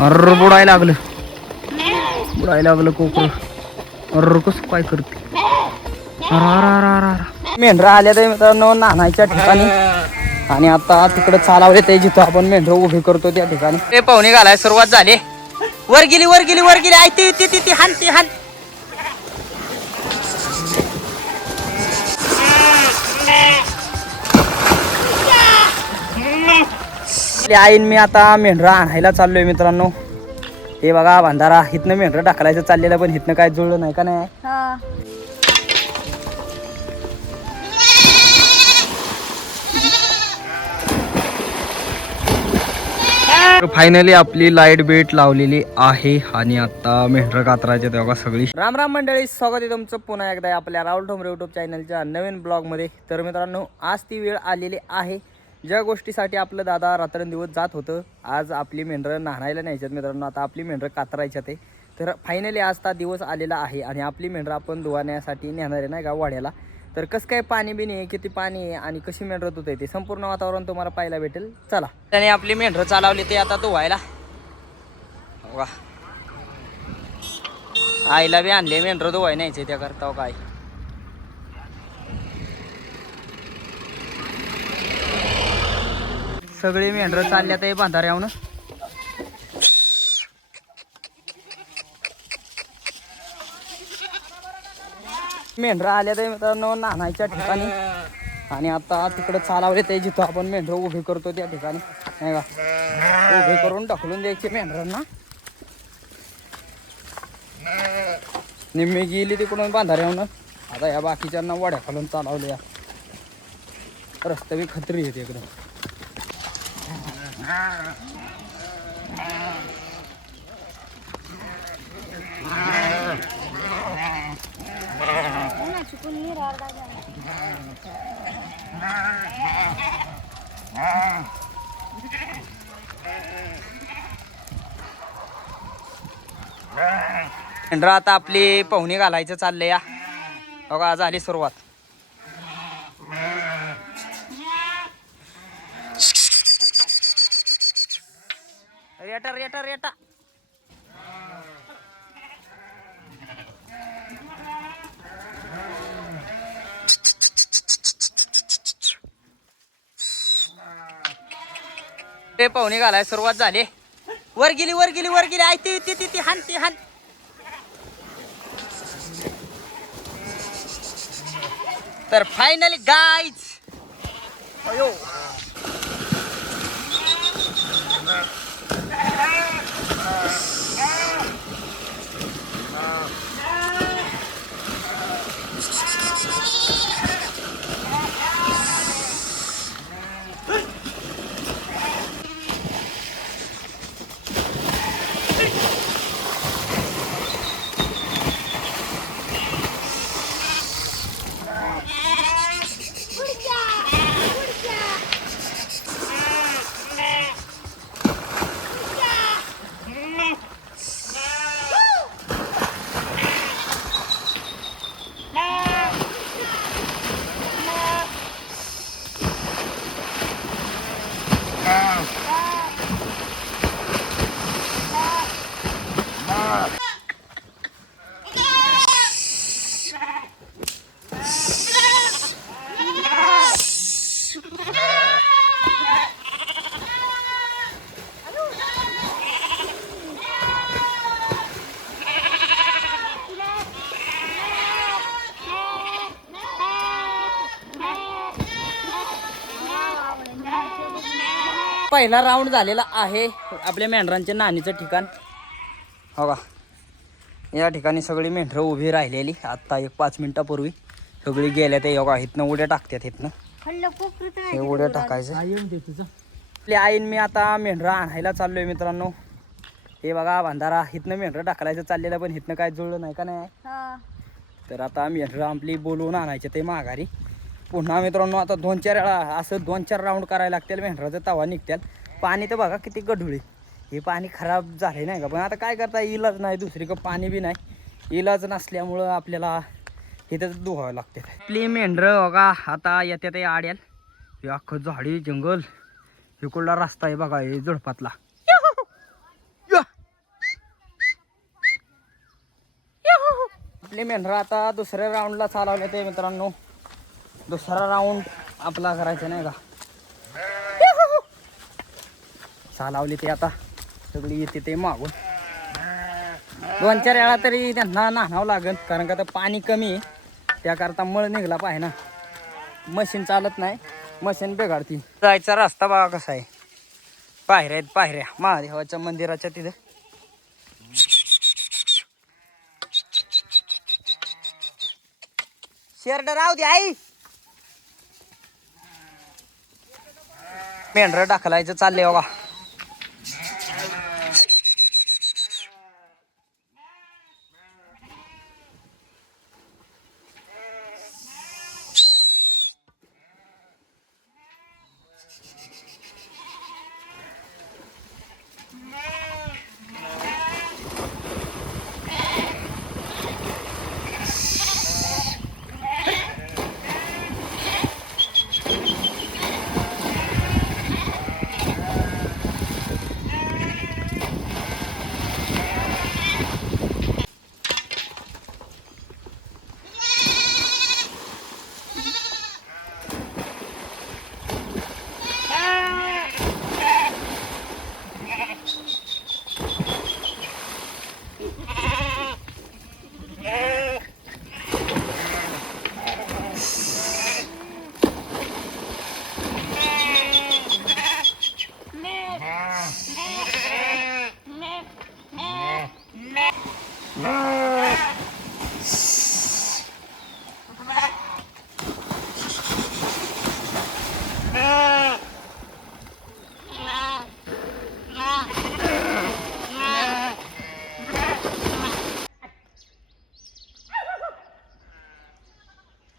अर बुडायला लागलं कोकळ. अर कसं काय करते. मेंढरा आल्या तर मित्रांनो नानाच्या ठिकाणी. आणि आता तिकडे चालावले ते जिथं आपण मेंढर उभी करतो त्या ठिकाणी ते पाहुणे घालायला सुरुवात झाली. वर गेली आई ती हान. आईन मी आता मेंढरा आणायला चाललोय मित्रांनो. हे बघा बांधारा इथनं मेंढर ढकलायचं चाललेलं पण इथनं काय जुळलं नाही का नाही. फायनली आपली लाईट बेट लावलेली आहे आणि आता मेंढर कातरायचे तेव्हा सगळी. राम राम मंडळी, स्वागत आहे तुमचं पुन्हा एकदा आपल्या राहुल ठोंबरे युट्यूब चॅनलच्या नवीन ब्लॉग मध्ये. तर मित्रांनो आज ती वेळ आलेली आहे ज्या गोष्टीसाठी आपलं दादा रात्रंदिवस जात होतं. आज आपली मेंढरं न्हाणायला न्यायच्यात मित्रांनो. आता आपली मेंढरं कातरायच्यात आहे. तर फायनली आज ता दिवस आलेला आहे आणि आपली मेंढरं आपण धुवाण्यासाठी नेणार आहे नाही का वाड्याला. तर कसं काय पाणी बिणी आहे, किती पाणी आहे आणि कशी मेंढरं धुत आहे ते संपूर्ण वातावरण तुम्हाला पाहायला भेटेल. चला. त्याने आपली मेंढरं चालवली ते आता धुवायला. बघा आईला बी आणले मेंढरं धुवाय न्यायचे त्याकरता काय. सगळे मेंढरं चालल्यात आहे बांधाऱ्यावरून. मेंढरं आल्या तर मित्रांनो नानाच्या ठिकाणी. आणि आता तिकडे चालावले ते जिथं आपण मेंढरं उभी करतो त्या ठिकाणी नाही का. उभी करून ढकलून द्यायचे मेंढरांना. निम्मी गेली तिकडून बांधाऱ्यावरून. आता या बाकीच्यांना वड्या खालून चालवले. या रस्ता बी खत्री येते एकदम. मेंढरं आता आपली पाहुणी घालायचं चाललंय. या बघा झाली सुरुवात. रेटा ते पाहुणे घालायला सुरुवात झाली. वर गेली आई ती हान. तर फायनली गाईज अयो पहिला राऊंड झालेला आहे आपल्या मेंढरांच्या नानीचं ठिकाण. हो का या ठिकाणी सगळी मेंढरं उभी राहिलेली. आत्ता एक 5 मिनिटापूर्वी सगळी गेल्या ते योगा इथनं उड्या टाकतात. इथनं हे उड्या टाकायचं. आपल्या आईन मी आता मेंढरं आणायला चाललोय मित्रांनो. हे बघा बांधारा इथनं मेंढरं टाकलायचं चाललेलं पण इथनं काय जुळलं नाही का नाही. तर आता मेंढरं आपली बोलवून आणायचे ते माघारी. पुन्हा मित्रांनो आता 2-4 वेळा असं 2-4 राऊंड करायला लागतील. मेंढराचं तवा निघतील. पाणी तर बघा किती गढुळे. हे पाणी खराब झाले नाही का. पण आता काय करता इलाज नाही. दुसरीकडं पाणी बी नाही. इलाज नसल्यामुळं आपल्याला इथं धुवावं लागते. आपली मेंढरं बघा आता येत्यात आड्याल. हे अख्खं झाडी जंगल. इकडला रस्ता आहे बघा हे झुडपातला. आपली मेंढरं आता दुसऱ्या राऊंडला चालवले ते मित्रांनो. दुसरा राऊंड आपला करायचा नाही का. चालवली ते आता सगळी येते ते मागून. 2-4 वेळा तरी त्यांना न्हाणावं लागेल कारण का तर पाणी कमी आहे त्याकरता मळ निघला पाहिजे ना. मशीन चालत नाही, मशीन बिघाडती. जायचा रस्ता बघा कसा आहे. पायऱ्या आहेत पायऱ्या महादेवाच्या मंदिराच्या तिथे. शेरड राहू दे आई. मेंढरं ढकलायचं चाललंय बघा.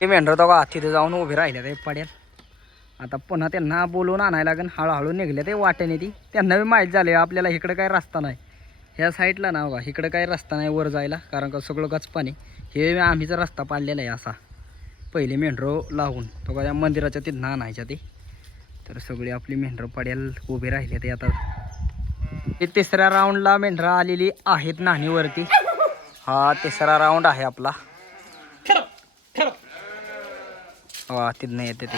ते मेंढरं तो का तिथे जाऊन उभे राहिले ते पडेल. आता पुन्हा त्यांना बोलून आणायला लागेल. हळूहळू निघले ते वाटेने. ती त्यांना बी माहीत झाले आपल्याला इकडं काही रस्ता नाही. ह्या साईडला ना बघा इकडं काही रस्ता नाही वर जायला कारण का सगळं गच पाणी. हे आम्हीचा रस्ता पाडलेला आहे असा पहिले मेंढरं लावून तो का त्या मंदिराच्या तिथं आणायच्या ते. तर सगळी आपली मेंढरं पडेल उभे राहिले ते. आता ते तिसऱ्या राऊंडला मेंढरं आलेली आहेत नाणीवरती. हा तिसरा राऊंड आहे आपला. वा तिथनं येते ते.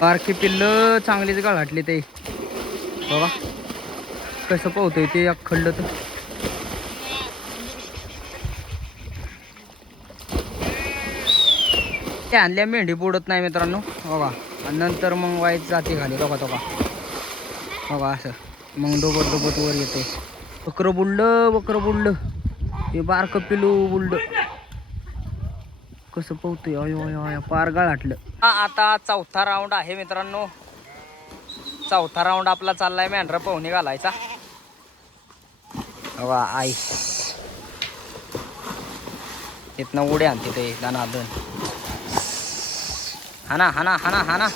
बारकी पिल्लं चांगलीच गळाटली ते बघा कसं पोहतोय ते अख्खडलं. तर ते आणल्या मेंढी बुडत नाही मित्रांनो बघा. आणि नंतर मग वाईट जाती घाली बघा तो का बघा असं मग डोबत डोबत वर येते. बकरं बुडलं ते बारकं पिलू बुडलं कसं पोहतोय. अयो अयो अयो पार गळाटलं. आता चौथा राऊंड आहे मित्रांनो. चौथा राऊंड आपला चाललाय मेंढरा पोहणी घालायचा. बघा आई इथनं उड्या आणते ते दानादन. हाना हाना हाना हाना.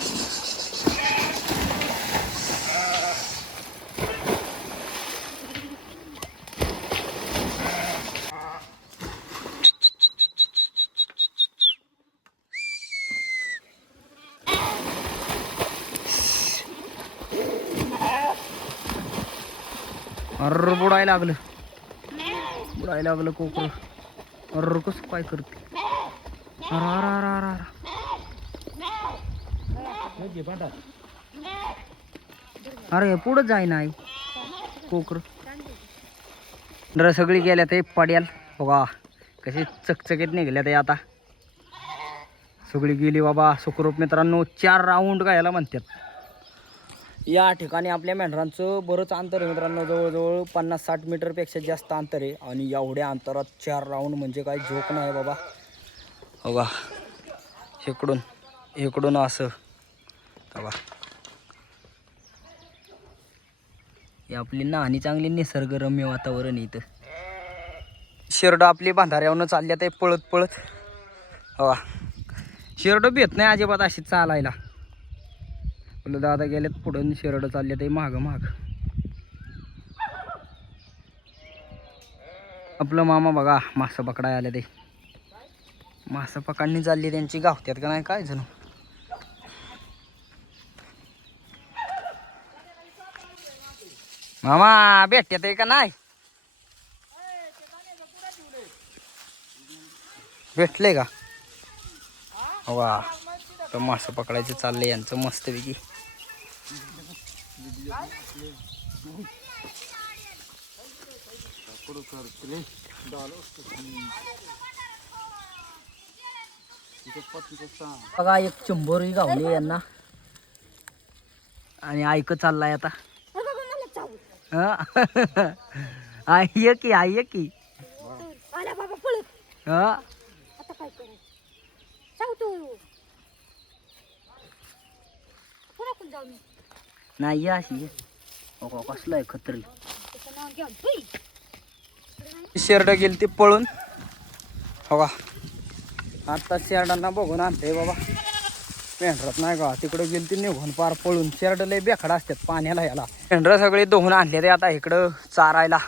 अर्र बुडायला लागलं कोकरं. अर्र कसं काय करते. अरे पुढं जाय नाही कोकर. सगळी गेल्या ते पड्याल बघा कशी चकचकीत निघल्या ते. आता सगळी गेली बाबा सुखरूप मित्रांनो. 4 राऊंड गायला म्हणतात. या ठिकाणी आपल्या मेंढरांचं बरंच अंतर आहे मित्रांनो, जवळजवळ 50-60 मीटरपेक्षा जास्त अंतर आहे. आणि एवढ्या अंतरात 4 राऊंड म्हणजे काय जोक नाही बाबा. बघा इकडून इकडून असं बघा. ही आपली नाणी चांगली निसर्गरम्य वातावरण इथं. शेरडं आपली बांधाऱ्यावरून चालली ते पळत पळत. हवा शेरडं भेट नाही अजिबात अशी चालायला. आपलं दादा गेलेत पुढून, शेरडं चालले ते माग माग. आपलं मामा बघा मासा पकडाय आले ते. मासा पकडणी चालली त्यांची गावत्यात का नाही काय जणू. मामा भेटत्यात का नाही? भेटले का? वा तर मासा पकडायचं चाललंय यांचं मस्तपैकी. बघा एक चंबोरी गावली यांना आणि ऐक चाललाय आता. आहे की आहे की नाही अशी कसलं आहे खत्री. शेरड गेली ती पळून. हो का आता शेरडांना बघून आणते बाबा. मेंढरात नाही का तिकडं गेली ती निघून पार पळून. शेरड लय बेखड असतात पाण्याला याला. मेंढरं सगळे धुवून आणले ते आता इकडं चारायला.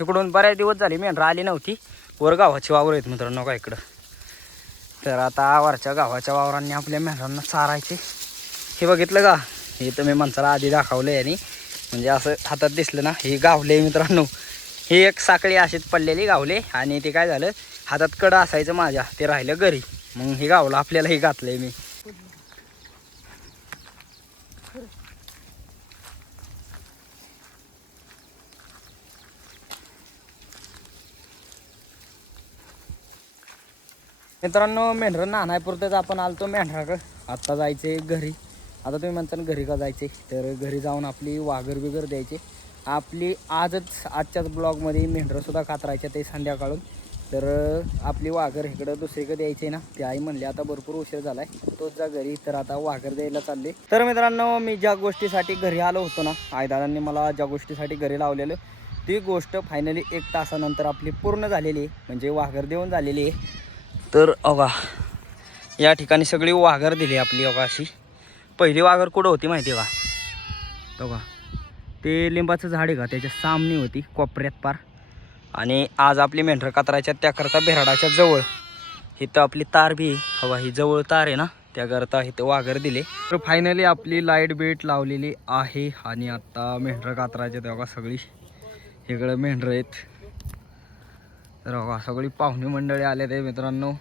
इकडून बऱ्याच दिवस झाली मेंढरं आली नव्हती. वर गावाची वावर आहेत मित्रांनो का इकडं. तर आता वरच्या गावाच्या वावरांनी आपल्या मेंढरांना चारायचे. हे बघितलं का, हे तर मी माणसाला आधी दाखवलं यांनी, म्हणजे असं हातात दिसलं ना, हे गावले मित्रांनो. ही एक साखळी अशीच पडलेली गावले आणि ते काय झालं हातात कडं असायचं माझ्या, ते राहिलं घरी. मग हे गावलं आपल्याला हे घातलंय मी. मित्रांनो मेंढरं नाणायपुरतंच आपण आलतो मेंढराकडं. आत्ता जायचे घरी. आता तुम्ही म्हणता घरी का जायचे, तर घरी जाऊन आपली वाघर बिगर द्यायची. आपली आजच्याच ब्लॉगमध्ये मेंढरंसुद्धा कातरायच्या ते संध्याकाळून. तर आपली वाघर इकडं दुसरीकडे द्यायची ना, ती आई म्हणली आता भरपूर उशीर झाला आहे तोच जा घरी. तर आता वाघर द्यायला चालले. तर मित्रांनो मी ज्या गोष्टीसाठी घरी आलो होतो ना, आईदादांनी मला ज्या गोष्टीसाठी घरी लावलेलं, ती गोष्ट फायनली 1 तासानंतर आपली पूर्ण झालेली आहे. म्हणजे वाघर देऊन झालेली आहे. तर अगा या ठिकाणी सगळी वाघर दिली आपली. अगा अशी पहिली वाघर कुठं होती माहिती आहे का? बघा ते लिंबाचं झाड आहे का त्याच्या सामने होती कोपऱ्यात पार. आणि आज आपली मेंढरं कातरायच्या त्याकरता बेराडाच्या जवळ इथं आपली तार बी हवा, ही जवळ तार आहे ना, त्याकरता इथं वाघर दिले. तर फायनली आपली लाईट बीट लावलेली आहे. आणि आता मेंढरं कातरायच्या तेव्हा सगळी इकडं मेंढरं आहेत. तर बघा सगळी पाहुणी मंडळी आले ते मित्रांनो.